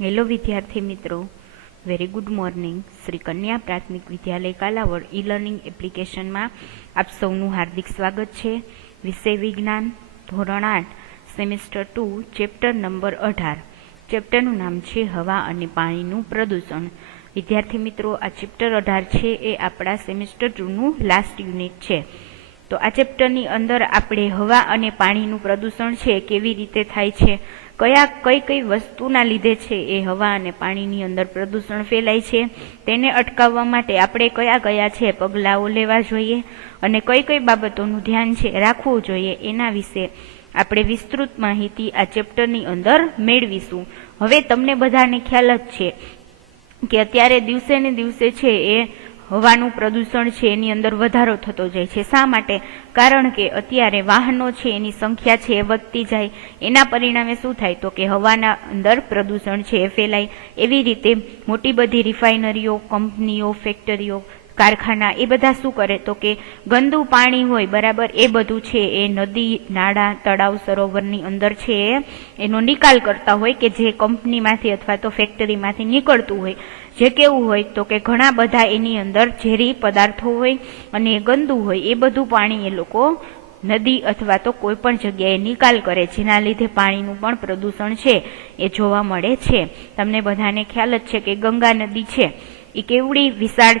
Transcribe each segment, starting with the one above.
Hello વિદ્યાર્થી મિત્રો, very good morning. Shri કન્યા પ્રાથમિક વિદ્યાલય કાલાવડ ઈ લર્નિંગ એપ્લિકેશનમાં આપ સૌનું હાર્દિક સ્વાગત છે. વિષય વિજ્ઞાન, ધોરણ 8, સેમેસ્ટર 2, ચેપ્ટર નંબર 18. ચેપ્ટરનું નામ છે હવા અને પાણીનું પ્રદૂષણ. વિદ્યાર્થી મિત્રો, આ ચેપ્ટર 18 છે એ આપણા સેમેસ્ટર 2નું લાસ્ટ યુનિટ છે. તો આ ચેપ્ટરની અંદર આપણે હવા અને પાણીનું પ્રદૂષણ છે કેવી રીતે થાય છે, કઈ કઈ વસ્તુના લીધે છે એ હવા અને પાણીની અંદર પ્રદૂષણ ફેલાય છે, તેને અટકાવવા માટે આપણે કયા કયા છે પગલાઓ લેવા જોઈએ અને કઈ કઈ બાબતોનું ધ્યાન છે રાખવું જોઈએ, એના વિશે આપણે વિસ્તૃત માહિતી આ ચેપ્ટરની અંદર મેળવીશું. હવે તમને બધાને ખ્યાલ જ છે કે અત્યારે દિવસે ને દિવસે છે એ હવાનું પ્રદૂષણ છે એની અંદર વધારો થતો જાય છે. શા માટે? કારણ કે અત્યારે વાહનો છે એની સંખ્યા છે એ વધતી જાય, એના પરિણામે શું થાય તો કે હવાના અંદર પ્રદૂષણ છે એ ફેલાય. એવી રીતે મોટી બધી રિફાઇનરીઓ, કંપનીઓ, ફેક્ટરીઓ, કારખાના એ બધા શું કરે તો કે ગંદુ પાણી હોય બરાબર, એ બધું છે એ નદી, નાળા, તળાવ, સરોવરની અંદર છે એનો નિકાલ કરતા હોય કે જે કંપનીમાંથી અથવા તો ફેક્ટરીમાંથી નીકળતું હોય. જે કેવું હોય તો કે ઘણા બધા એની અંદર ઝેરી પદાર્થો હોય અને એ ગંદુ હોય, એ બધું પાણી એ લોકો નદી અથવા તો કોઈ પણ જગ્યાએ નિકાલ કરે, જેના લીધે પાણીનું પણ પ્રદૂષણ છે એ જોવા મળે છે. તમને બધાને ખ્યાલ જ છે કે ગંગા નદી છે એ કેવડી વિશાળ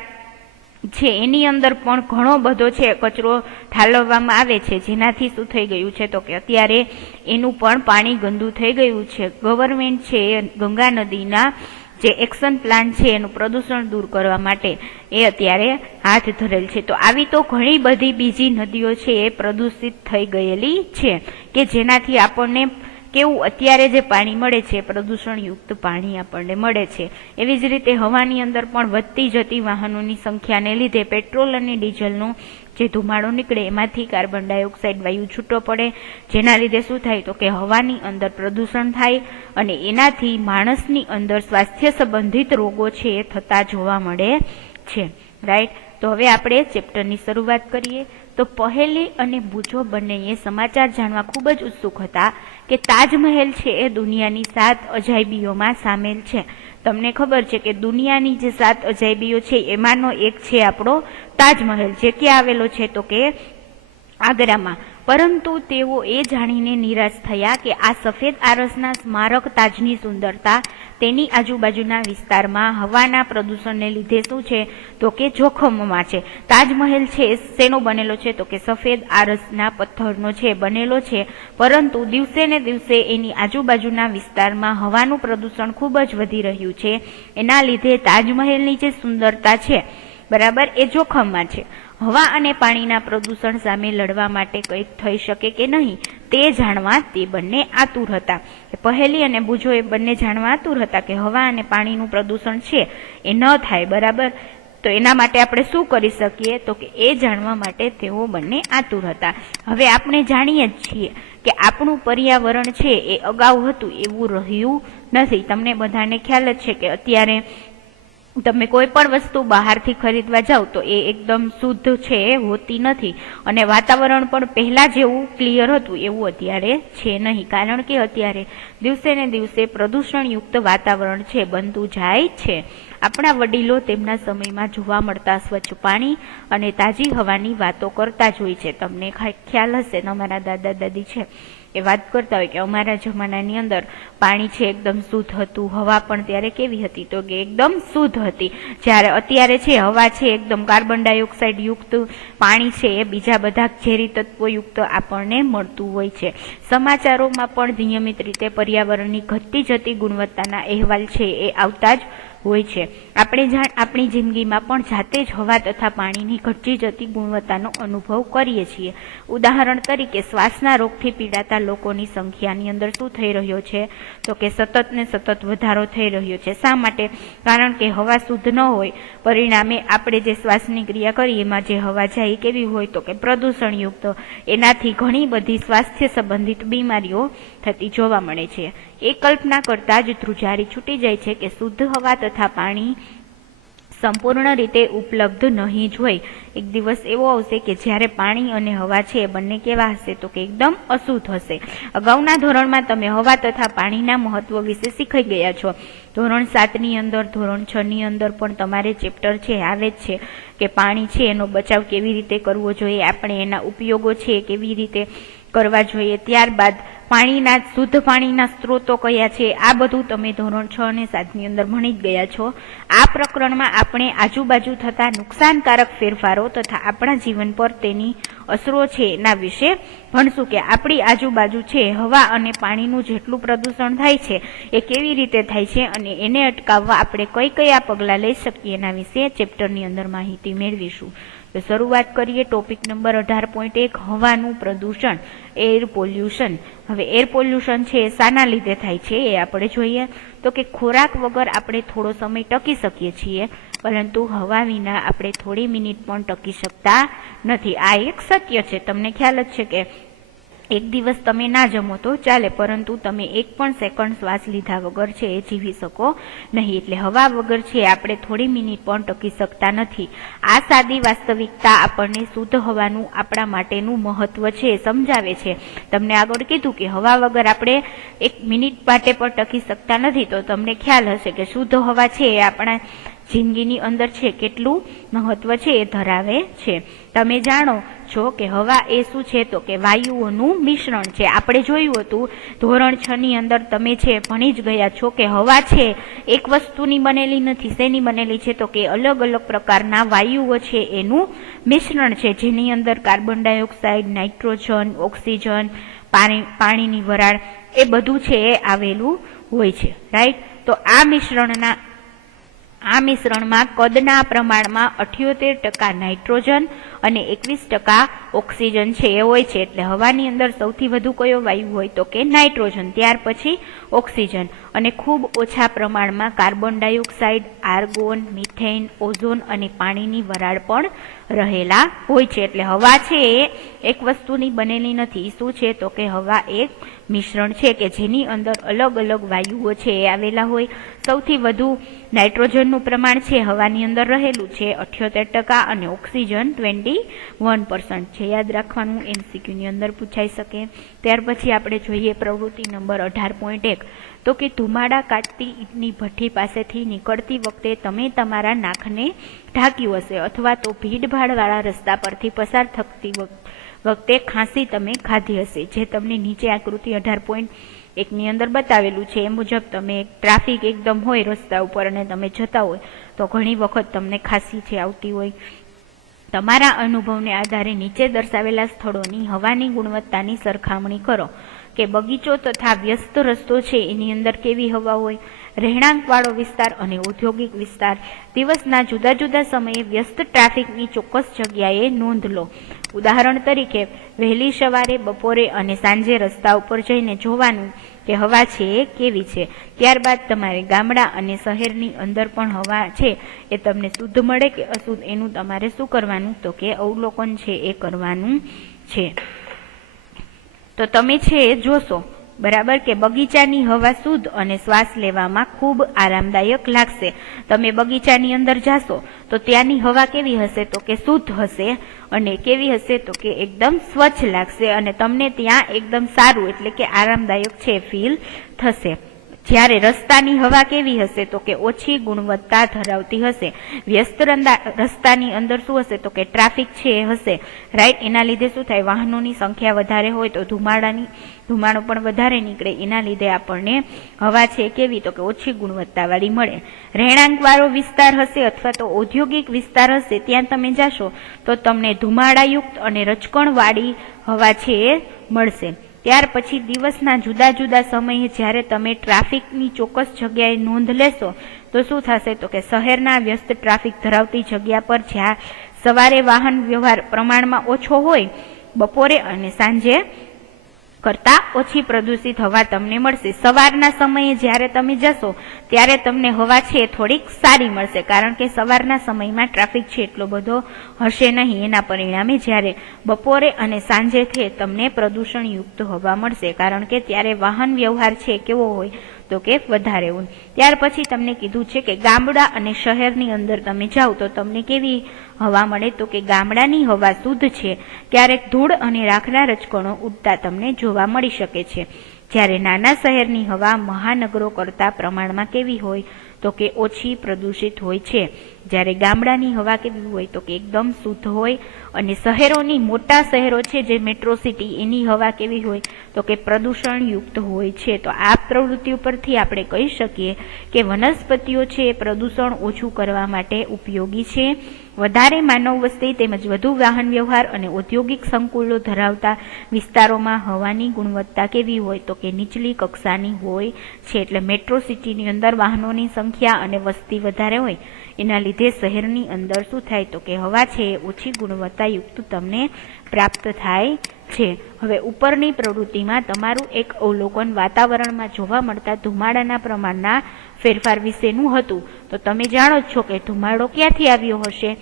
છે, એની અંદર પણ ઘણો બધો છે કચરો ઠાલવવામાં આવે છે, જેનાથી શું થઈ ગયું છે તો કે અત્યારે એનું પણ પાણી ગંદુ થઈ ગયું છે. ગવર્મેન્ટ છે એ ગંગા નદીના જે એક્શન પ્લાન છે એનું પ્રદૂષણ દૂર કરવા માટે એ અત્યારે હાથ ધરેલ છે. તો આવી તો ઘણી બધી બીજી નદીઓ છે એ પ્રદૂષિત થઈ ગયેલી છે કે જેનાથી આપણને કેવું અત્યારે જે પાણી મળે છે પ્રદૂષણયુક્ત પાણી આપણને મળે છે. એવી જ રીતે હવાની અંદર પણ વધતી જતી વાહનોની સંખ્યાને લીધે પેટ્રોલ અને ડીઝલનો જે ધુમાડો નીકળે એમાંથી કાર્બન ડાયોક્સાઇડ વાયુ છૂટો પડે, જેના લીધે શું થાય તો કે હવાની અંદર પ્રદૂષણ થાય અને એનાથી માણસની અંદર સ્વાસ્થ્ય સંબંધિત રોગો છે એ થતા જોવા મળે છે. રાઈટ. તો હવે આપણે ચેપ્ટરની શરૂઆત કરીએ. તો પહેલી અને બુજો બંનેએ સમાચાર જાણવા ખૂબ જ ઉત્સુક હતા કે તાજમહેલ છે એ દુનિયાની 7 અજાયબીઓમાં સામેલ છે. તમને ખબર છે કે દુનિયાની જે 7 અજાયબીઓ છે એમાંનો એક છે આપણો તાજમહેલ, જે ક્યાં આવેલો છે તો કે આગ્રામાં. પરંતુ તેઓ એ જાણીને નિરાશ થયા કે આ સફેદ આરસના સ્મારક તાજની સુંદરતા તેની આજુબાજુના વિસ્તારમાં હવાના પ્રદૂષણને લીધે શું છે તો કે જોખમમાં છે. તાજમહેલ છે શેનો બનેલો છે તો કે સફેદ આરસના પથ્થરનો છે બનેલો છે, પરંતુ દિવસે ને દિવસે એની આજુબાજુના વિસ્તારમાં હવાનું પ્રદૂષણ ખૂબ જ વધી રહ્યું છે. એના લીધે તાજમહેલની જે સુંદરતા છે બરાબર એ જોખમમાં છે. હવા અને પાણીના પ્રદૂષણ સામે લડવા માટે કંઈક થઈ શકે કે નહીં તે જાણવા તે બંને આતુર હતા. પહેલી અને બુજો એ બંને જાણવા આતુર હતા કે હવા અને પાણીનું પ્રદૂષણ છે એ ન થાય બરાબર. તો એના માટે આપણે શું કરી શકીએ તો કે એ જાણવા માટે તેઓ બંને આતુર હતા. હવે આપણે જાણીએ જ છીએ કે આપણું પર્યાવરણ છે એ અગાઉ હતું એવું રહ્યું નથી. તમને બધાને ખ્યાલ જ છે કે અત્યારે તમે કોઈ પણ વસ્તુ બહારથી ખરીદવા જાઓ તો એ એકદમ શુદ્ધ છે એ હોતી નથી, અને વાતાવરણ પણ પહેલા જેવું ક્લિયર હતું એવું અત્યારે છે નહીં, કારણ કે અત્યારે દિવસે ને દિવસે પ્રદૂષણયુક્ત વાતાવરણ છે બનતું જાય છે. આપણા વડીલો તેમના સમયમાં જોવા મળતા સ્વચ્છ પાણી અને તાજી હવાની વાતો કરતા જ હોય છે. તમને ખ્યાલ હશે, તમારા દાદા દાદી છે એ વાત કરતા હોય કે અમારા જમાનાની અંદર પાણી છે એકદમ શુદ્ધ હતું, હવા પણ ત્યારે કેવી હતી તો કે એકદમ શુદ્ધ હતી. જ્યારે અત્યારે છે હવા છે એકદમ કાર્બન ડાયોક્સાઇડ યુક્ત, પાણી છે એ બીજા બધા ઝેરી તત્વો યુક્ત આપણને મળતું હોય છે. સમાચારોમાં પણ નિયમિત રીતે પર્યાવરણની ઘટતી જતી ગુણવત્તાના અહેવાલ છે એ આવતા જ હોય છે. આપણે આપણી જિંદગીમાં પણ જાતે જ હવા તથા પાણીની ઘટતી જતી ગુણવત્તાનો અનુભવ કરીએ છીએ. ઉદાહરણ તરીકે શ્વાસના રોગથી પીડાતા લોકોની સંખ્યાની અંદર શું થઈ રહ્યો છે તો કે સતત ને સતત વધારો થઈ રહ્યો છે. શા માટે? કારણ કે હવા શુદ્ધ ન હોય, પરિણામે આપણે જે શ્વાસની ક્રિયા કરીએ એમાં જે હવા જાય કેવી હોય તો કે પ્રદૂષણયુક્ત. એનાથી ઘણી બધી સ્વાસ્થ્ય સંબંધિત બીમારીઓ થતી જોવા મળે છે. એ કલ્પના કરતા જ ધ્રુજારી છૂટી જાય છે કે શુદ્ધ હવા તથા પાણી સંપૂર્ણ રીતે ઉપલબ્ધ નહીં જ હોય. એક દિવસ એવો આવશે કે જ્યારે પાણી અને હવા છે એ બંને કેવા હશે તો કે એકદમ અશુદ્ધ હશે. અગાઉના ધોરણમાં તમે હવા તથા પાણીના મહત્વ વિશે શીખાઈ ગયા છો. ધોરણ 7ની અંદર, ધોરણ 6ની અંદર પણ તમારે ચેપ્ટર છે આવે જ છે કે પાણી છે એનો બચાવ કેવી રીતે કરવો જોઈએ, આપણે એના ઉપયોગો છે કેવી રીતે કરવા જોઈએ, ત્યારબાદ પાણીના શુદ્ધ પાણીના સ્ત્રોતો કયા છે, આ બધું તમે ધોરણ 6 અને 7ની અંદર ભણી જ ગયા છો. આ પ્રકરણમાં આપણે આજુબાજુ થતા નુકસાનકારક ફેરફારો તથા આપણા જીવન પર તેની અસરો છે એના વિશે ભણશું કે આપણી આજુબાજુ છે હવા અને પાણીનું જેટલું પ્રદૂષણ થાય છે એ કેવી રીતે થાય છે અને એને અટકાવવા આપણે કયા પગલાં લઈ શકીએ એના વિશે ચેપ્ટરની અંદર માહિતી મેળવીશું. તો શરૂઆત કરીએ. ટોપિક નંબર 18.1 હવાનું પ્રદૂષણ, એર પોલ્યુશન. હવે એર પોલ્યુશન છે એ શાના લીધે થાય છે એ આપણે જોઈએ તો કે ખોરાક વગર આપણે થોડો સમય ટકી શકીએ છીએ, પરંતુ હવા વિના આપણે થોડી મિનિટ પણ ટકી શકતા નથી. આ એક સત્ય છે. તમને ખ્યાલ જ છે કે એક દિવસ તમે ના જમો તો ચાલે, પરંતુ તમે એક પણ સેકન્ડ શ્વાસ લીધા વગર છે એ જીવી શકો નહીં. એટલે હવા વગર છે આપણે થોડી મિનિટ પણ ટકી શકતા નથી. આ સાદી વાસ્તવિકતા આપણને શુદ્ધ હવાનું આપણા માટેનું મહત્વ છે સમજાવે છે. તમને આગળ કીધું કે હવા વગર આપણે એક મિનિટ માટે પણ ટકી શકતા નથી, તો તમને ખ્યાલ હશે કે શુદ્ધ હવા છે એ આપણા જિંદગીની અંદર છે કેટલું મહત્વ છે એ ધરાવે છે. તમે જાણો છો કે હવા એ શું છે તો કે વાયુઓનું મિશ્રણ છે. આપણે જોયું હતું ધોરણ 6ની અંદર, તમે છે ભણી જ ગયા છો કે હવા છે એક વસ્તુની બનેલી નથી. શેની બનેલી છે તો કે અલગ અલગ પ્રકારના વાયુઓ છે એનું મિશ્રણ છે, જેની અંદર કાર્બન ડાયોક્સાઇડ, નાઇટ્રોજન, ઓક્સિજન, પાણીની વરાળ એ બધું છે એ આવેલું હોય છે. રાઈટ. તો આ મિશ્રણમાં કદના પ્રમાણમાં 78% નાઇટ્રોજન અને 21% ઓક્સિજન છે એ હોય છે. એટલે હવાની અંદર સૌથી વધુ કયો વાયુ હોય તો કે નાઇટ્રોજન, ત્યાર પછી ઓક્સિજન અને ખૂબ ઓછા પ્રમાણમાં carbon dioxide, argon, methane, ozone અને પાણીની વરાળ પણ રહેલા હોય છે. એટલે હવા છે એ એક વસ્તુની બનેલી નથી. શું છે તો કે હવા એક મિશ્રણ છે કે જેની અંદર અલગ અલગ વાયુઓ છે એ આવેલા હોય. સૌથી વધુ નાઇટ્રોજનનું પ્રમાણ છે હવાની અંદર રહેલું છે 78% અને ઓક્સિજન 21% છે. યાદ રાખવાનું, MCQની અંદર પૂછાઈ શકે. ત્યાર પછી આપણે જોઈએ પ્રવૃત્તિ નંબર 18.1 તો કે ધુમાડા કાઢતી ઈંટની ભઠ્ઠી પાસેથી નીકળતી વખતે તમે તમારા નાકને ઢાંક્યું હશે, અથવા તો ભીડભાડવાળા રસ્તા પરથી પસાર થતી વખતે ખાંસી તમે ખાધી હશે. જે તમને નીચે આકૃતિ 18.1ની અંદર બતાવેલું છે એ મુજબ તમે ટ્રાફિક એકદમ હોય રસ્તા ઉપર અને તમે જતા હોય તો ઘણી વખત તમને ખાંસી છે આવતી હોય. તમારા અનુભવને આધારે નીચે દર્શાવેલા સ્થળોની હવાની ગુણવત્તાની સરખામણી કરો કે બગીચો તથા વ્યસ્ત રસ્તો છે એની અંદર કેવી હવા હોય. રહેણાંકવાળો વિસ્તાર અને ઔદ્યોગિક વિસ્તાર. દિવસના જુદા જુદા સમયે વ્યસ્ત ટ્રાફિકની ચોક્કસ જગ્યાએ નોંધ લો. ઉદાહરણ તરીકે વહેલી સવારે, બપોરે અને સાંજે રસ્તા ઉપર જઈને જોવાનું કે હવા છે એ કેવી છે. ત્યારબાદ તમારે ગામડા અને શહેરની અંદર પણ હવા છે એ તમને શુદ્ધ મળે કે અશુદ્ધ એનું તમારે શું કરવાનું તો કે અવલોકન છે એ કરવાનું છે. તો તમે છે એ જોશો બરાબર કે બગીચાની હવા શુદ્ધ અને શ્વાસ લેવામાં ખૂબ આરામદાયક લાગશે. તમે બગીચાની અંદર જાશો તો ત્યાંની હવા કેવી હશે તો કે શુદ્ધ હશે અને કેવી હશે તો કે એકદમ સ્વચ્છ લાગશે અને તમને ત્યાં એકદમ સારું એટલે કે આરામદાયક છે ફીલ થશે. જ્યારે રસ્તાની હવા કેવી હશે તો કે ઓછી ગુણવત્તા ધરાવતી હશે. વ્યસ્ત રસ્તાની અંદર શું હશે તો કે ટ્રાફિક છે એ હશે. રાઈટ. એના લીધે શું થાય, વાહનોની સંખ્યા વધારે હોય તો ધુમાડો પણ વધારે નીકળે. એના લીધે આપણને હવા છે કેવી તો કે ઓછી ગુણવત્તાવાળી મળે. રહેણાંકવાળો વિસ્તાર હશે અથવા તો ઔદ્યોગિક વિસ્તાર હશે, ત્યાં તમે જાશો તો તમને ધુમાડાયુક્ત અને રચકણવાળી હવા છે એ મળશે. ત્યાર પછી દિવસના જુદા જુદા સમયે જ્યારે તમે ટ્રાફિકની ચોક્કસ જગ્યાએ નોંધ લેશો તો શું થશે તો કે શહેરના વ્યસ્ત ટ્રાફિક ધરાવતી જગ્યા પર જ્યાં સવારે વાહન વ્યવહાર પ્રમાણમાં ઓછો હોય, બપોરે અને સાંજે કરતા ઓછી પ્રદૂષિત હવા તમને મળશે. સવારના સમયે જ્યારે તમે જશો ત્યારે તમને હવા છે થોડીક સારી મળશે, કારણ કે સવારના સમયમાં ટ્રાફિક છે એટલો બધો હશે નહીં. એના પરિણામે જ્યારે બપોરે અને સાંજે તમને પ્રદૂષણયુક્ત હવા મળશે, કારણ કે ત્યારે વાહન વ્યવહાર છે કેવો હોય તો કે વધારે હોય। ત્યાર પછી તમને કીધું છે કે ગામડા અને શહેરની અંદર તમે જાઓ તો તમને કેવી હવા મળે, તો કે ગામડાની હવા શુદ્ધ છે, ક્યારેક ધૂળ અને રાખના રજકણો ઉડતા તમને જોવા મળી શકે છે, જ્યારે નાના શહેરની હવા મહાનગરો કરતા પ્રમાણમાં કેવી હોય, તો કે ઓછી પ્રદૂષિત હોય છે, જ્યારે ગામડાની હવા કેવી હોય, તો કે એકદમ શુદ્ધ હોય, અને શહેરોની મોટા શહેરો છે જે મેટ્રો સિટી એની હવા કેવી હોય, તો કે પ્રદૂષણ યુક્ત હોય છે। તો આ પ્રવૃત્તિ ઉપરથી આપણે કહી શકીએ કે વનસ્પતિઓ છે એ પ્રદૂષણ ઓછું કરવા માટે ઉપયોગી છે। વધારે માનવ વસ્તી તેમજ વધુ વાહન વ્યવહાર અને ઔદ્યોગિક સંકુલો ધરાવતા વિસ્તારોમાં હવાની ગુણવત્તા કેવી હોય, તો કે નીચલી કક્ષાની હોય છે। એટલે મેટ્રો સિટીની અંદર વાહનોની સંખ્યા અને વસ્તી વધારે હોય એના લીધે શહેરની અંદર શું થાય, તો કે હવા છે એ ઓછી ગુણવત્તાયુક્ત તમને પ્રાપ્ત થાય છે। હવે ઉપરની પ્રવૃત્તિમાં તમારું એક અવલોકન વાતાવરણમાં જોવા મળતા ધુમાડાના પ્રમાણના ફેરફાર વિશેનું હતું। તો તમે જાણો છો કે ધુમાડો ક્યાંથી આવ્યો હશે,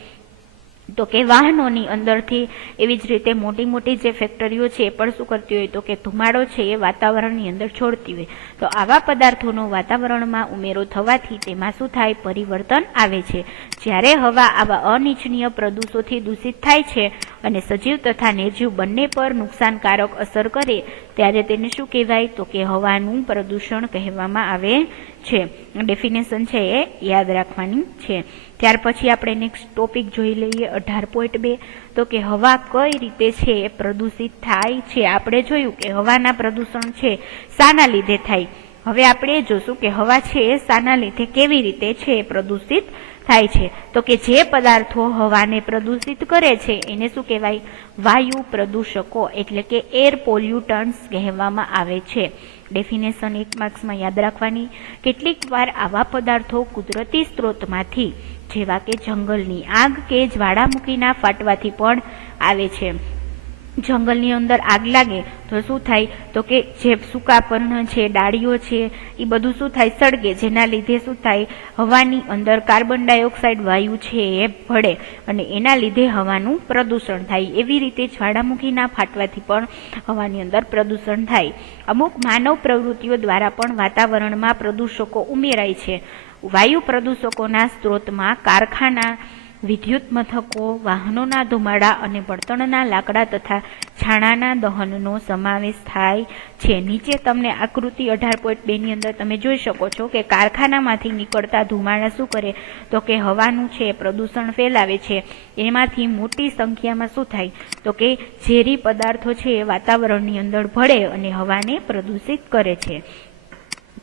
તો કે વાહનોની અંદરથી। એવી જ રીતે મોટી મોટી જે ફેક્ટરીઓ છે એ પણ શું કરતી હોય, તો કે ધુમાડો છે એ વાતાવરણની અંદર છોડતી હોય। તો આવા પદાર્થોનો વાતાવરણમાં ઉમેરો થવાથી તેમાં શું થાય, પરિવર્તન આવે છે। જ્યારે હવા આવા અનિચ્છનીય પ્રદૂષોથી દૂષિત થાય છે અને સજીવ તથા નિર્જીવ બંને પર નુકસાનકારક અસર કરે ત્યારે તેને શું કહેવાય, તો કે હવાનું પ્રદૂષણ કહેવામાં આવે છે। ડેફિનેશન છે એ યાદ રાખવાની છે। ત્યાર પછી આપણે નેક્સ્ટ ટોપિક જોઈ લઈએ 18.2, તો કે હવા કઈ રીતે છે એ પ્રદૂષિત થાય છે। આપણે જોયું કે હવાના પ્રદૂષણ છે શાના લીધે થાય, હવે આપણે જોશું કે હવા છે એ શાના લીધે કેવી રીતે છે એ પ્રદૂષિત થાય છે। તો કે જે પદાર્થો હવાને પ્રદૂષિત કરે છે એને શું કહેવાય, વાયુ પ્રદૂષકો એટલે કે એર પોલ્યુટન્ટ્સ કહેવામાં આવે છે। ડેફિનેશન 1 માર્ક્સમાં યાદ રાખવાની। કેટલીક વાર આવા પદાર્થો કુદરતી સ્ત્રોતમાંથી જેવા કે જંગલની આગ કે જ્વાળામુખીના ફાટવાથી પણ આવે છે। જંગલની અંદર આગ લાગે તો શું થાય, તો કે જે સૂકા પર્ણ છે, ડાળીઓ છે, એ બધું શું થાય, સળગે, જેના લીધે શું થાય, હવાની અંદર કાર્બન ડાયોક્સાઇડ વાયુ છે એ ભળે અને એના લીધે હવાનું પ્રદૂષણ થાય। એવી રીતે જ્વાળામુખીના ફાટવાથી પણ હવાની અંદર પ્રદૂષણ થાય। અમુક માનવ પ્રવૃત્તિઓ દ્વારા પણ વાતાવરણમાં પ્રદૂષકો ઉમેરાય છે। વાયુ પ્રદૂષકોના સ્ત્રોતમાં કારખાના, વિદ્યુત મથકો, વાહનોના ધુમાડા અને બળતણના લાકડા તથા છાણાના દહનનો સમાવેશ થાય છે। નીચે તમને આકૃતિ 18.2 ની અંદર તમે જોઈ શકો છો કે કારખાનામાંથી નીકળતા ધુમાડા શું કરે, તો કે હવાનું છે પ્રદૂષણ ફેલાવે છે। એમાંથી મોટી સંખ્યામાં શું થાય, તો કે ઝેરી પદાર્થો છે એ વાતાવરણની અંદર ભળે અને હવાને પ્રદૂષિત કરે છે।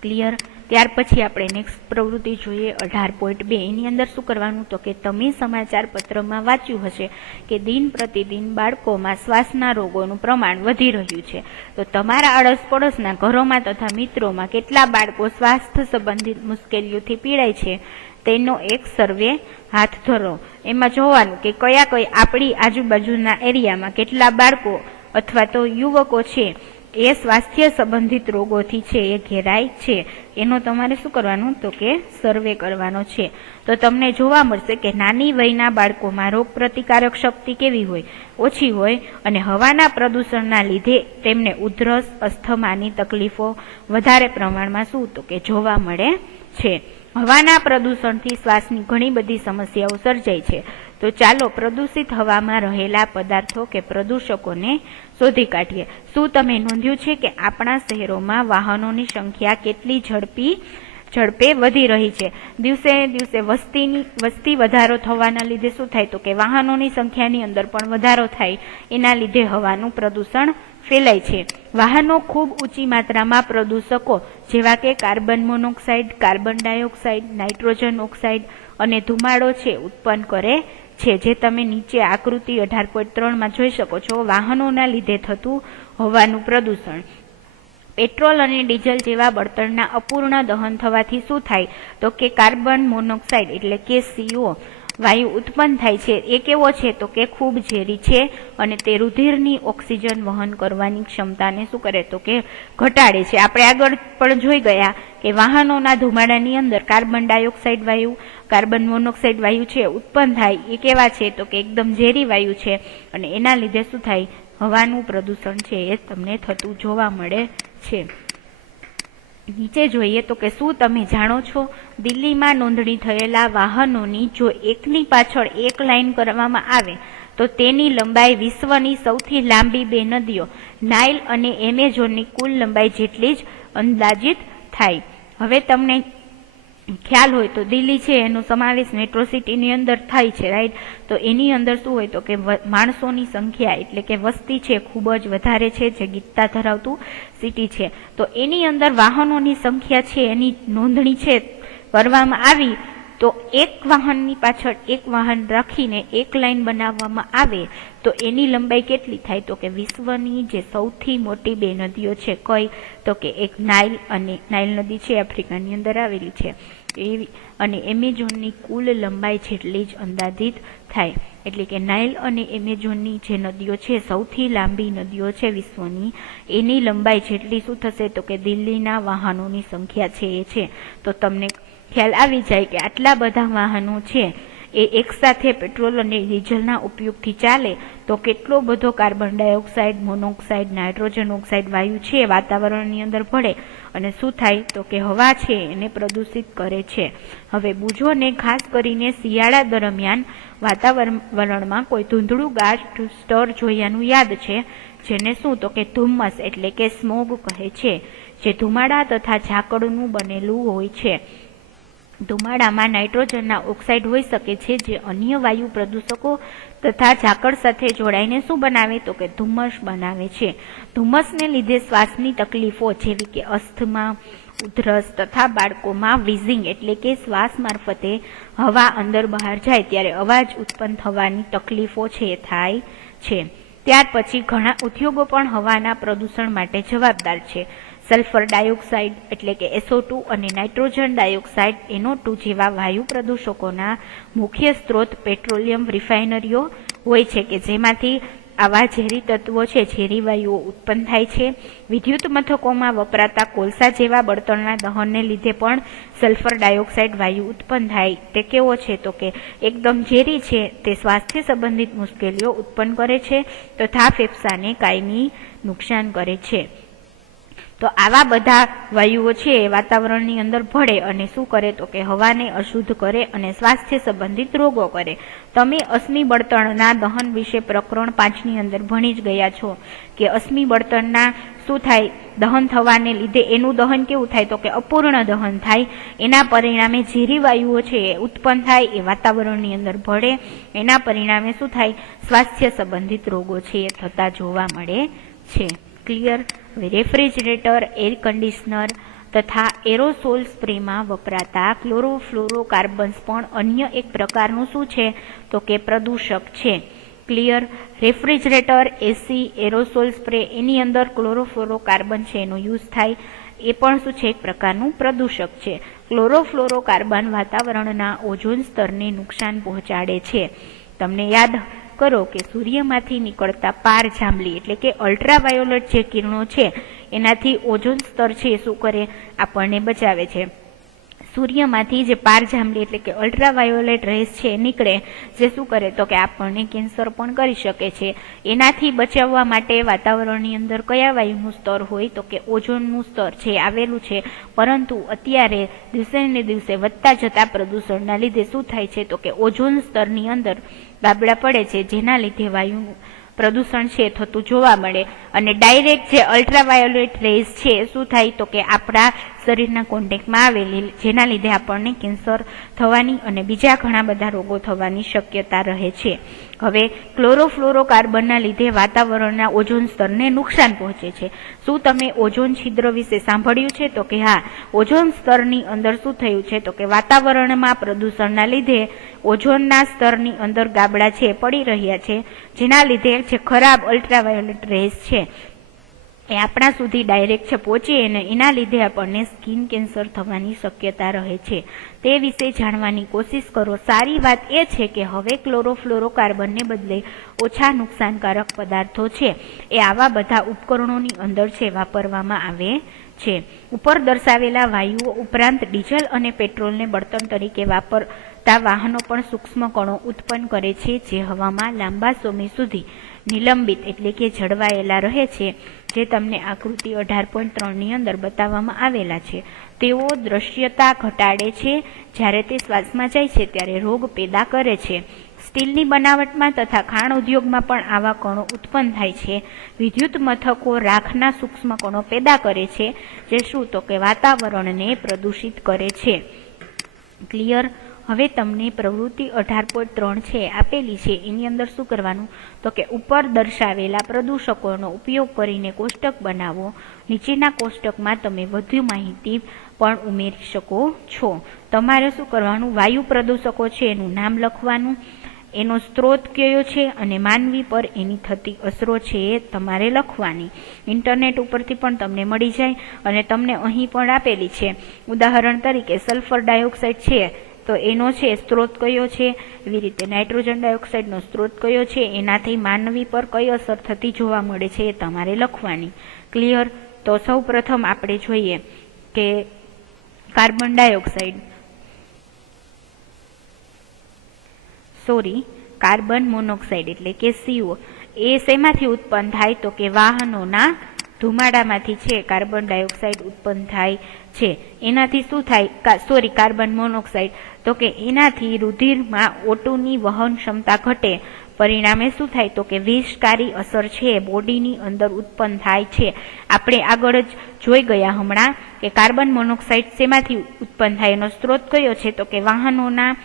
ક્લિયર। ત્યાર પછી આપણે નેક્સ્ટ પ્રવૃત્તિ જોઈએ 18.2 એની અંદર શું કરવાનું, તો કે તમે સમાચાર પત્રમાં વાંચ્યું હશે કે દિન પ્રતિદિન બાળકોમાં શ્વાસના રોગોનું પ્રમાણ વધી રહ્યું છે। તો તમારા અડસ પડોશના ઘરોમાં તથા મિત્રોમાં કેટલા બાળકો સ્વાસ્થ્ય સંબંધિત મુશ્કેલીઓથી પીડાય છે તેનો એક સર્વે હાથ ધરો। એમાં જોવાનું કે કયા આપણી આજુબાજુના એરિયામાં કેટલા બાળકો અથવા તો યુવકો છે એ સ્વાસ્થ્ય સંબંધિત રોગોથી છે એ ઘેરાય છે, એનો તમારે શું કરવાનું, તો કે સર્વે કરવાનો છે। તો તમને જોવા મળશે કે નાની વયના બાળકોમાં રોગ પ્રતિકારક શક્તિ કેવી હોય, ઓછી હોય, અને હવાના પ્રદૂષણના લીધે તેમને ઉધરસ, અસ્થમાની તકલીફો વધારે પ્રમાણમાં શું, તો કે જોવા મળે છે। હવાના પ્રદૂષણથી શ્વાસની ઘણી બધી સમસ્યાઓ સર્જાય છે। તો ચાલો પ્રદૂષિત હવામાં રહેલા પદાર્થો કે પ્રદૂષકોને શોધી કાઢીએ। શું તમે નોંધ્યું છે કે આપણા શહેરોમાં વાહનોની સંખ્યા કેટલી ઝડપે વધી રહી છે? દિવસે દિવસે વસ્તી વધારો થવાના લીધે શું થાય, તો કે વાહનોની સંખ્યાની અંદર પણ વધારો થાય, એના લીધે હવાનું પ્રદૂષણ ફેલાય છે। વાહનો ખૂબ ઊંચી માત્રામાં પ્રદૂષકો જેવા કે carbon monoxide, carbon dioxide, nitrogen oxide અને ધુમાડો છે ઉત્પન્ન કરે છે, જે તમે નીચે આકૃતિ 18.3 જોઈ શકો છો। વાહનોના લીધે થતું હવાનું પ્રદૂષણ। પેટ્રોલ અને ડીઝલ જેવા બળતણના અપૂર્ણ દહન થવાથી શું થાય, તો કે કાર્બન મોનોક્સાઇડ એટલે કે CO વાયુ ઉત્પન્ન થાય છે। એ કેવો છે, તો કે ખૂબ ઝેરી છે અને તે રુધિરની ઓક્સિજન વહન કરવાની ક્ષમતાને શું કરે, તો કે ઘટાડે છે। આપણે આગળ પણ જોઈ ગયા કે વાહનોના ધુમાડાની અંદર કાર્બન ડાયોક્સાઇડ વાયુ, કાર્બન મોનોક્સાઇડ વાયુ છે ઉત્પન્ન થાય, એ કેવા છે, તો કે એકદમ ઝેરી વાયુ છે અને એના લીધે શું થાય, હવાનું પ્રદૂષણ છે એ તમને થતું જોવા મળે છે। નીચે જોઈએ તો કે શું તમે જાણો છો દિલ્હીમાં નોંધણી થયેલા વાહનોની જો એકની પાછળ એક લાઈન કરવામાં આવે તો તેની લંબાઈ વિશ્વની સૌથી લાંબી બે નદીઓ નાઇલ અને એમેઝોનની કુલ લંબાઈ જેટલી જ અંદાજિત થાય. હવે તમને ખ્યાલ હોય તો દિલ્હી છે એનો સમાવેશ મેટ્રો સિટીની અંદર થાય છે, રાઈટ. તો એની અંદર શું હોય તો કે માણસોની સંખ્યા એટલે કે વસ્તી છે ખૂબ જ વધારે છે, જે ગીચતા ધરાવતું સિટી છે. તો એની અંદર વાહનોની સંખ્યા છે એની નોંધણી છે કરવામાં આવી તો એક વાહનની પાછળ એક વાહન રાખીને એક લાઈન બનાવવામાં આવે તો એની લંબાઈ કેટલી થાય તો કે વિશ્વની જે સૌથી મોટી બે નદીઓ છે કઈ તો કે એક નાઇલ અને નાઇલ નદી છે આફ્રિકાની અંદર આવેલી છે એવી અને એમેઝોનની કુલ લંબાઈ જેટલી જ અંદાજિત થાય. એટલે કે નાઇલ અને એમેઝોનની જે નદીઓ છે સૌથી લાંબી નદીઓ છે વિશ્વની એની લંબાઈ જેટલી શું થશે તો કે દિલ્હીના વાહનોની સંખ્યા છે એ છે. તો તમને ખ્યાલ આવી જાય કે આટલા બધા વાહનો છે એ એકસાથે પેટ્રોલ અને ડીઝલના ઉપયોગથી ચાલે તો કેટલો બધો carbon dioxide, monoxide, nitrogen oxide વાયુ છે વાતાવરણની અંદર ભળે અને શું થાય તો કે હવા છે એને પ્રદૂષિત કરે છે. હવે બુજોને ખાસ કરીને શિયાળા દરમિયાન વાતાવરણમાં કોઈ ધૂંધળું ગાઢ સ્તર જોયાનું યાદ છે જેને શું તો કે ધુમ્મસ એટલે કે સ્મોગ કહે છે, જે ધુમાડા તથા ઝાકળનું બનેલું હોય છે. ધુમાડામાં નાઇટ્રોજનના ઓક્સાઇડ હોઈ શકે છે જે અન્ય વાયુ પ્રદૂષકો તથા ઝાકળ સાથે જોડાઈને શું બનાવે તો કે ધુમ્મસ બનાવે છે. ધુમ્મસને લીધે શ્વાસની તકલીફો જેવી કે અસ્થમા, ઉધરસ તથા બાળકોમાં વીઝિંગ એટલે કે શ્વાસ મારફતે હવા અંદર બહાર જાય ત્યારે અવાજ ઉત્પન્ન થવાની તકલીફો છે થાય છે. ત્યાર પછી ઘણા ઉદ્યોગો પણ હવાના પ્રદૂષણ માટે જવાબદાર છે. સલ્ફર ડાયોક્સાઇડ એટલે કે SO2 અને નાઇટ્રોજન ડાયોક્સાઇડ NO2 જેવા વાયુ પ્રદૂષકોના મુખ્ય સ્ત્રોત પેટ્રોલિયમ રિફાઇનરીઓ હોય છે કે જેમાંથી આવા ઝેરી તત્વો છે, ઝેરી વાયુઓ ઉત્પન્ન થાય છે. વિદ્યુત મથકોમાં વપરાતા કોલસા જેવા બળતણના દહનને લીધે પણ સલ્ફર ડાયોક્સાઇડ વાયુ ઉત્પન્ન થાય. તે કેવો છે તો કે એકદમ ઝેરી છે, તે સ્વાસ્થ્ય સંબંધિત મુશ્કેલીઓ ઉત્પન્ન કરે છે તથા ફેફસાને કાયમી નુકસાન કરે છે. તો આવા બધા વાયુઓ છે એ વાતાવરણની અંદર ભળે અને શું કરે તો કે હવાને અશુદ્ધ કરે અને સ્વાસ્થ્ય સંબંધિત રોગો કરે. તમે અશ્મિ બળતણના દહન વિશે પ્રકરણ 5ની અંદર ભણી જ ગયા છો કે અશ્મિ બળતણના શું થાય દહન થવાને લીધે એનું દહન કેવું થાય તો કે અપૂર્ણ દહન થાય. એના પરિણામે ઝેરી વાયુઓ છે એ ઉત્પન્ન થાય, એ વાતાવરણની અંદર ભળે, એના પરિણામે શું થાય સ્વાસ્થ્ય સંબંધિત રોગો છે એ થતા જોવા મળે છે. ક્લિયર. રેફ્રિજરેટર, એર કન્ડિશનર તથા એરોસોલ સ્પ્રેમાં વપરાતા ક્લોરોફ્લોરોકાર્બન્સ પણ અન્ય એક પ્રકારનું શું છે તો કે પ્રદૂષક છે. ક્લિયર. રેફ્રિજરેટર, એસી, એરોસોલ સ્પ્રે એની અંદર ક્લોરોફ્લોરોકાર્બન છે એનો યુઝ થાય, એ પણ શું છે એક પ્રકારનું પ્રદૂષક છે. ક્લોરોફ્લોરોકાર્બન વાતાવરણના ઓઝોન સ્તરને નુકસાન પહોંચાડે છે. તમને યાદ કરો કે સૂર્યમાંથી નીકળતા પાર જાંબલી એટલે કે અલ્ટ્રાવાયોલેટ જે કિરણો છે એનાથી ઓઝોન સ્તર છે એ શું કરે આપણને બચાવે છે. સૂર્યમાંથી જે પાર જાંબલી એટલે કે અલ્ટ્રાવાયોલેટ રેસ છે નીકળે જે શું કરે તો કે આપણને કેન્સર પણ કરી શકે છે. એનાથી બચાવવા માટે વાતાવરણની અંદર કયા વાયુનું સ્તર હોય તો કે ઓઝોનનું સ્તર છે આવેલું છે. પરંતુ અત્યારે દિવસે ને દિવસે વધતા જતા પ્રદૂષણના લીધે શું થાય છે તો કે ઓઝોન સ્તરની અંદર ગાબડા પડે છે જેના લીધે વાયુનું પ્રદૂષણ છે થતું જોવા મળે અને ડાયરેક્ટ જે અલ્ટ્રાવાયોલેટ રેઝ છે શું થાય તો કે આપણા શરીરના કોન્ટેક્ટમાં આવેલી જેના લીધે આપણને કેન્સર થવાની અને બીજા ઘણા બધા રોગો થવાની શક્યતા રહે છે. હવે ક્લોરોફ્લોરોકાર્બનના લીધે વાતાવરણના ઓઝોન સ્તરને નુકસાન પહોંચે છે. શું તમે ઓઝોન છિદ્ર વિશે સાંભળ્યું છે તો કે હા, ઓઝોન સ્તરની અંદર શું થયું છે તો કે વાતાવરણમાં પ્રદૂષણના લીધે ઓઝોનના સ્તરની અંદર ગાબડા છે પડી રહ્યા છે જેના લીધે જે ખરાબ અલ્ટ્રાવાયોલેટ રેઝ છે એ આપણા સુધી ડાયરેક્ટ છે પહોંચે અને એના લીધે આપણને સ્કિન કેન્સર થવાની શક્યતા રહે છે. તે વિશે જાણવાની કોશિશ કરો. સારી વાત એ છે કે હવે ક્લોરોફ્લોરોકાર્બનને બદલે ઓછા નુકસાનકારક પદાર્થો છે એ આવા બધા ઉપકરણોની અંદર છે વાપરવામાં આવે છે. ઉપર દર્શાવેલા વાયુઓ ઉપરાંત ડીઝલ અને પેટ્રોલને બળતણ તરીકે વાપરતા વાહનો પણ સૂક્ષ્મ કણો ઉત્પન્ન કરે છે જે હવામાં લાંબા સમય સુધી નિલંબિત એટલે કે જળવાયેલા રહે છે જે તમને આકૃતિ 18.3 ની અંદર બતાવવામાં આવેલા છે, તેઓ દ્રશ્યતા ઘટાડે છે. જ્યારે તે શ્વાસમાં જાય છે ત્યારે રોગ પેદા કરે છે. સ્ટીલની બનાવટમાં તથા ખાણ ઉદ્યોગમાં પણ આવા કણો ઉત્પન્ન થાય છે. વિદ્યુત મથકો રાખના સૂક્ષ્મ કણો પેદા કરે છે, જે શું તો કે વાતાવરણને પ્રદૂષિત કરે છે. ક્લિયર? હવે તમને પ્રવૃત્તિ 18.3 છે આપેલી છે, એની અંદર શું કરવાનું તો કે ઉપર દર્શાવેલા પ્રદૂષકોનો ઉપયોગ કરીને કોષ્ટક બનાવો. નીચેના કોષ્ટકમાં તમે વધુ માહિતી પણ ઉમેરી શકો છો. તમારે શું કરવાનું, વાયુ પ્રદૂષકો છે એનું નામ લખવાનું, એનો સ્ત્રોત કયો છે અને માનવી પર એની થતી અસરો છે એ તમારે લખવાની. ઇન્ટરનેટ ઉપરથી પણ તમને મળી જાય અને તમને અહીં પણ આપેલી છે. ઉદાહરણ તરીકે સલ્ફર ડાયોક્સાઇડ છે તો એનો છે સ્ત્રોત કયો છે, એવી રીતે નાઇટ્રોજન ડાયોક્સાઇડનો સ્ત્રોત કયો છે, એનાથી માનવી પર કઈ અસર થતી જોવા મળે છે એ તમારે લખવાની. ક્લિયર? તો સૌ પ્રથમ આપણે જોઈએ કે કાર્બન મોનોક્સાઇડ એટલે કે CO એ શેમાંથી ઉત્પન્ન થાય તો કે વાહનોના ધુમાડામાંથી છે કાર્બન ડાયોક્સાઇડ ઉત્પન્ન થાય છે. એનાથી શું થાય, કાર્બન મોનોક્સાઇડ તો કે એનાથી રુધિરમાં O2ની વહન ક્ષમતા ઘટે. પરિણામે શું થાય તો કે વિષકારી અસર છે બોડીની અંદર ઉત્પન્ન થાય છે. આપણે આગળ જ જોઈ ગયા હમણાં કે કાર્બન મોનોક્સાઇડ શેમાંથી ઉત્પન્ન થાય, એનો સ્ત્રોત કયો છે તો કે વાહનોના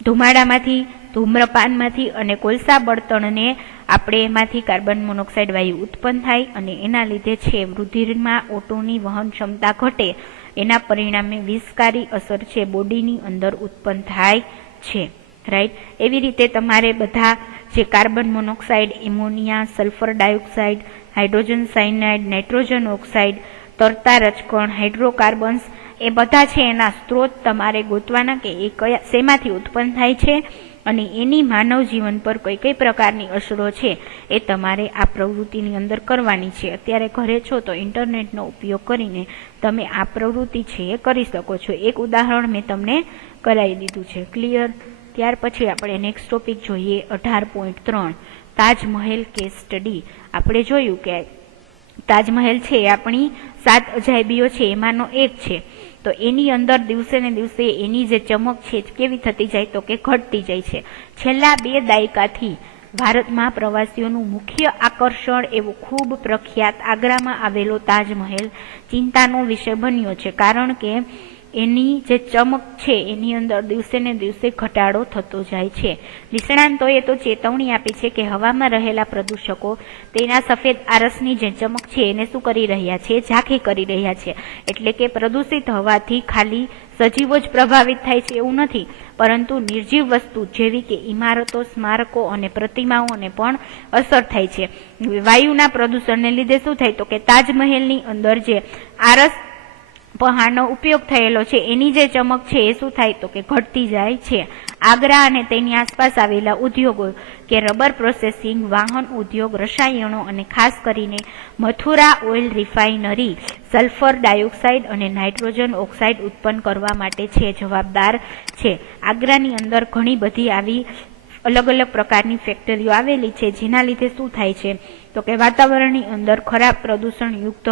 ધુમાડામાંથી, ધૂમ્રપાનમાંથી અને કોલસા બળતણને આપણે એમાંથી કાર્બન મોનોક્સાઇડ વાયુ ઉત્પન્ન થાય અને એના લીધે છે રુધિરમાં O2ની વહન ક્ષમતા ઘટે. એના પરિણામે વિષકારી અસર છે બોડીની અંદર ઉત્પન્ન થાય છે. રાઈટ? એવી રીતે તમારે બધા જે carbon monoxide, ammonia, sulphur dioxide, hydrogen cyanide, nitrogen oxide, તરતા રજકણ, હાઇડ્રોકાર્બન્સ, એ બધા છે એના સ્ત્રોત તમારે ગોતવાના કે એ કયા શેમાંથી ઉત્પન્ન થાય છે અને એની માનવ જીવન પર કઈ કઈ પ્રકારની અસરો છે એ તમારે આ પ્રવૃત્તિની અંદર કરવાની છે. અત્યારે ઘરે છો તો ઇન્ટરનેટનો ઉપયોગ કરીને તમે આ પ્રવૃત્તિ છે એ કરી શકો છો. એક ઉદાહરણ મેં તમને કરાવી દીધું છે. ક્લિયર? ત્યાર પછી આપણે નેક્સ્ટ ટોપિક જોઈએ 18.3 તાજમહેલ કેસ સ્ટડી. આપણે જોયું કે તાજમહેલ છે એ આપણી 7 અજાયબીઓ છે એમાંનો એક છે. તો એની અંદર દિવસે ને દિવસે એની જે ચમક છે કેવી થતી જાય તો કે ઘટતી જાય છે. છેલ્લા 2 દાયકાથી ભારતમાં પ્રવાસીઓનું મુખ્ય આકર્ષણ એવો ખૂબ પ્રખ્યાત આગ્રામાં આવેલો તાજમહેલ ચિંતાનો વિષય બન્યો છે, કારણ કે એની જે ચમક છે એની અંદર દિવસે ને દિવસે ઘટાડો થતો જાય છે. નિષ્ણાંતોએ તો ચેતવણી આપી છે કે હવામાં રહેલા પ્રદૂષકો તેના સફેદ આરસની જે ચમક છે એને શું કરી રહ્યા છે, ઝાંખી કરી રહ્યા છે. એટલે કે પ્રદૂષિત હવાથી ખાલી સજીવો જ પ્રભાવિત થાય છે એવું નથી, પરંતુ નિર્જીવ વસ્તુ જેવી કે ઇમારતો, સ્મારકો અને પ્રતિમાઓને પણ અસર થાય છે. વાયુના પ્રદૂષણને લીધે શું થાય તો કે તાજમહેલની અંદર જે આરસ પહાડનો ઉપયોગ થયેલો છે એની જે ચમક છે એ શું થાય તો કે ઘટતી જાય છે. આગ્રા અને તેની આસપાસ આવેલા ઉદ્યોગો કે રબર પ્રોસેસિંગ, વાહન ઉદ્યોગ, રસાયણો અને ખાસ કરીને Mathura oil refinery sulphur dioxide અને નાઇટ્રોજન ઓક્સાઇડ ઉત્પન્ન કરવા માટે છે જવાબદાર છે. આગ્રાની અંદર ઘણી બધી આવી અલગ અલગ પ્રકારની ફેક્ટરીઓ આવેલી છે, જેના લીધે શું થાય છે તો કે વાતાવરણની અંદર ખરાબ પ્રદૂષણયુક્ત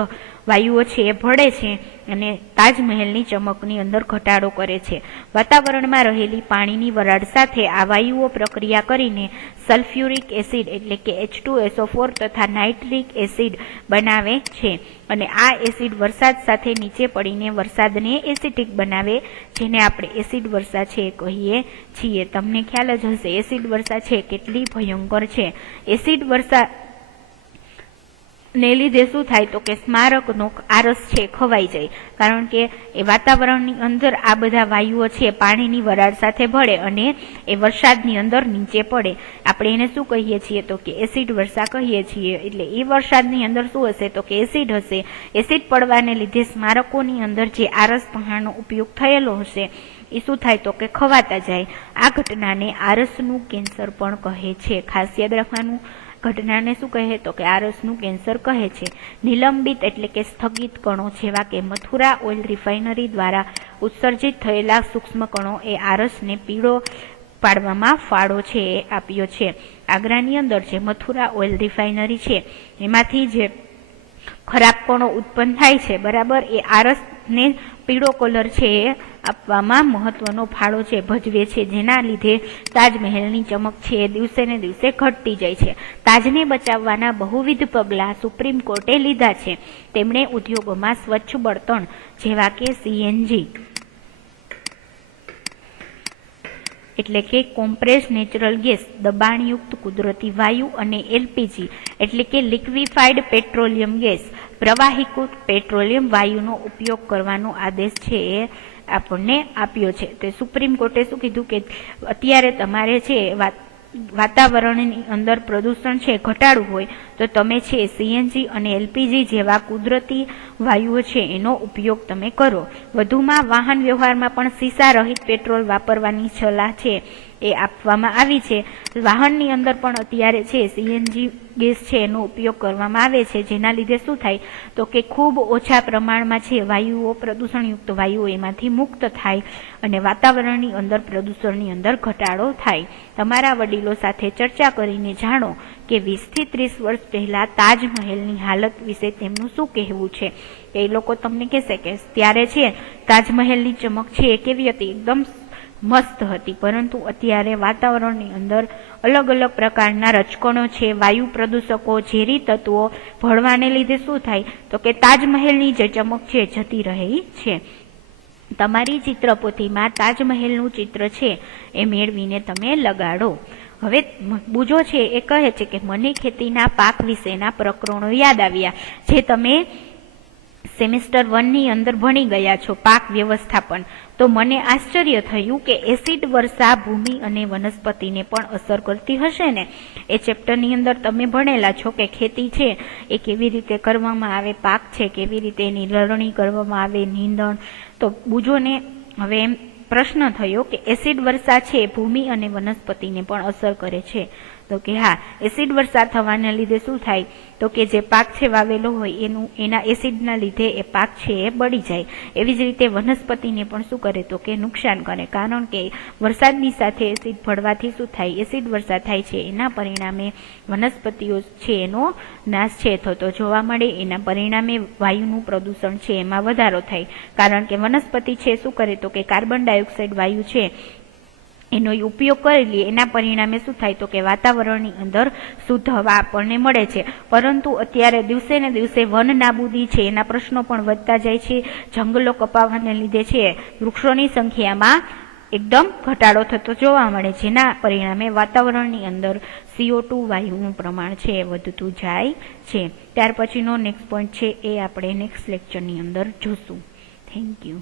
વાયુઓ છે એ ભળે છે અને તાજમહેલની ચમકની અંદર ઘટાડો કરે છે. વાતાવરણમાં રહેલી પાણીની વરાળ સાથે આ વાયુઓ પ્રક્રિયા કરીને સલ્ફ્યુરિક એસિડ એટલે કે H2SO4 તથા નાઇટ્રિક એસિડ બનાવે છે અને આ એસિડ વરસાદ સાથે નીચે પડીને વરસાદને એસિડિક બનાવે, જેને આપણે એસિડ વર્ષા છે કહીએ છીએ. તમને ખ્યાલ જ હશે એસિડ વર્ષા છે કેટલી ભયંકર છે. એસિડ વર્ષા ને લીધે શું થાય તો કે સ્મારકનો આરસ છે ખવાઈ જાય, કારણ કે એ વાતાવરણની અંદર આ બધા વાયુઓ છે પાણીની વરાળ સાથે ભળે અને એ વરસાદની અંદર નીચે પડે. આપણે એને શું કહીએ છીએ તો કે એસિડ વર્ષા કહીએ છીએ. એટલે એ વરસાદની અંદર શું હશે તો કે એસિડ હશે. એસિડ પડવાને લીધે સ્મારકોની અંદર જે આરસ પહાડનો ઉપયોગ થયેલો હશે એ શું થાય તો કે ખવાતા જાય. આ ઘટનાને આરસનું કેન્સર પણ કહે છે. ખાસ યાદ રાખવાનું, ઘટનાને શું કહે તો કે આરસનું કેન્સર કહે છે. નિલંબિત એટલે કે સ્થગિત કણો જેવા કે મથુરા ઓઇલ રિફાઇનરી દ્વારા ઉત્સર્જિત થયેલા સૂક્ષ્મ કણો એ આરસને પીળો પાડવામાં ફાળો છે એ આપ્યો છે. આગ્રાની અંદર જે મથુરા ઓઇલ રિફાઇનરી છે એમાંથી જે ખરાબ કણો ઉત્પન્ન થાય છે, બરાબર, એ આરસને પીળો કલર છે એ આપવામાં મહત્વનો ફાળો છે ભજવે છે, જેના લીધે તાજમહેલની ચમક છે એ દિવસે ને દિવસે ઘટતી જાય છે. તાજને બચાવવાના બહુવિધ પગલાં સુપ્રીમ કોર્ટે લીધા છે. તેમણે ઉદ્યોગોમાં સ્વચ્છ બળતણ જેવા કે સીએનજી એટલે કે કોમ્પ્રેસ નેચરલ ગેસ, દબાણયુક્ત કુદરતી વાયુ અને એલપીજી એટલે કે લિક્વિફાઈડ પેટ્રોલિયમ ગેસ, પ્રવાહીકૃત પેટ્રોલિયમ વાયુનો ઉપયોગ કરવાનો આદેશ છે એ આપણને આપ્યો છે. તો સુપ્રીમ કોર્ટે શું કીધું કે અત્યારે તમારે છે વાતાવરણની અંદર પ્રદૂષણ છે ઘટાડવું હોય તો તમે છે સીએનજી અને એલપીજી જેવા કુદરતી વાયુઓ છે એનો ઉપયોગ તમે કરો. વધુમાં વાહન વ્યવહારમાં પણ સીસા રહિત પેટ્રોલ વાપરવાની સલાહ છે એ આપવામાં આવી છે. વાહનની અંદર પણ અત્યારે છે સીએનજી ગેસ છે એનો ઉપયોગ કરવામાં આવે છે, જેના લીધે શું થાય તો કે ખૂબ ઓછા પ્રમાણમાં છે વાયુઓ, પ્રદૂષણયુક્ત વાયુઓ એમાંથી મુક્ત થાય અને વાતાવરણની અંદર પ્રદૂષણની અંદર ઘટાડો થાય. તમારા વડીલો સાથે ચર્ચા કરીને જાણો કે 20 થી 30 વર્ષ પહેલા તાજમહેલની હાલત વિશે તેમનું શું કહેવું છે. એ લોકો તમને કહેશે કે ત્યારે છે તાજમહેલની ચમક છે એ કેવી હતી, એકદમ મસ્ત હતી, પરંતુ અત્યારે વાતાવરણની અંદર અલગ અલગ પ્રકારના રજકણો છે, વાયુ પ્રદૂષકો, ઝેરી તત્વો ભળવાને લીધે શું થાય તો કે તાજમહેલની જે ચમક છે જતી રહી છે. તમારી ચિત્રપોથીમાં તાજમહેલનું ચિત્ર છે એ મેળવીને તમે લગાડો. હવે બુજો છે એ કહે છે કે મને ખેતીના પાક વિશેના પ્રકરણો યાદ આવ્યા જે તમે સેમેસ્ટર 1 ની અંદર ભણી ગયા છો, પાક વ્યવસ્થાપન. તો મને આશ્ચર્ય થયું કે એસિડ વર્ષા ભૂમિ અને વનસ્પતિને પણ અસર કરતી હશે ને. એ ચેપ્ટરની અંદર તમે ભણેલા છો કે ખેતી છે એ કેવી રીતે કરવામાં આવે, પાક છે કેવી રીતે એની લણણી કરવામાં આવે, નીંદણ. તો બુજોને હવે એમ પ્રશ્ન થયો કે એસિડ વર્ષા છે ભૂમિ અને વનસ્પતિને પણ અસર કરે છે. તો કે હા, એસિડ વર્ષા થવાના લીધે શું થાય તો કે જે પાક છે વાવેલો હોય એના એસિડના લીધે એ પાક છે એ બળી જાય. એવી જ રીતે વનસ્પતિને પણ શું કરે તો કે નુકસાન કરે, કારણ કે વરસાદની સાથે એસિડ ભળવાથી શું થાય, એસિડ વર્ષા થાય છે, એના પરિણામે વનસ્પતિઓ છે એનો નાશ છે થતો જોવા મળે. એના પરિણામે વાયુનું પ્રદૂષણ છે એમાં વધારો થાય, કારણ કે વનસ્પતિ છે શું કરે તો કે કાર્બન ડાયોક્સાઇડ વાયુ છે એનો ઉપયોગ કરી લે. એના પરિણામે શું થાય તો કે વાતાવરણની અંદર શુદ્ધ હવા આપણને મળે છે. પરંતુ અત્યારે દિવસે ને દિવસે વન નાબૂદી છે એના પ્રશ્નો પણ વધતા જાય છે. જંગલો કપાવાને લીધે છે વૃક્ષોની સંખ્યામાં એકદમ ઘટાડો થતો જોવા મળે, જેના પરિણામે વાતાવરણની અંદર CO2 વાયુનું પ્રમાણ છે એ વધતું જાય છે. ત્યાર પછીનો નેક્સ્ટ પોઈન્ટ છે એ આપણે નેક્સ્ટ લેક્ચરની અંદર જોશું. Thank you.